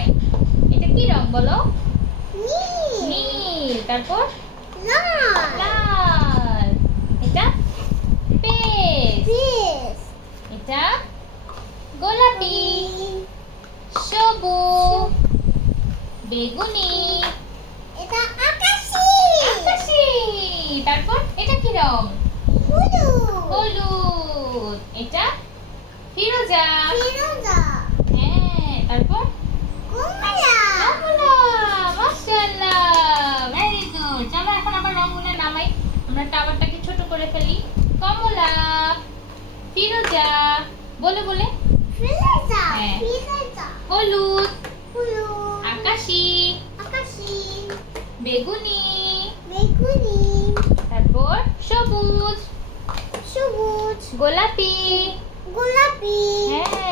নয় এটা কি রং বলো? নীল। তারপর? লাল। এটা পিস এটা গোলাপি। সবুজ। বেগুনি। এটা আকাশি। আকাশি। তারপর? এটা কি রং? হলুদ। হলুদ। এটা ফিরোজা। ফিরোজা হ্যাঁ তারপর কমলা কমলা মাশাআল্লাহ চলো এখন আবার রংগুলো নামাই। আমরা টাওয়ারটাকে ছোট করে ফেলি। কমলা ফিরোজা বলে বলে। হ্যাঁ। হলুদ। আকাশি। আকাশি। বেগুনি। বেগুনি। তারপর সবুজ। সবুজ। গোলাপি। গোলাপি। হ্যাঁ।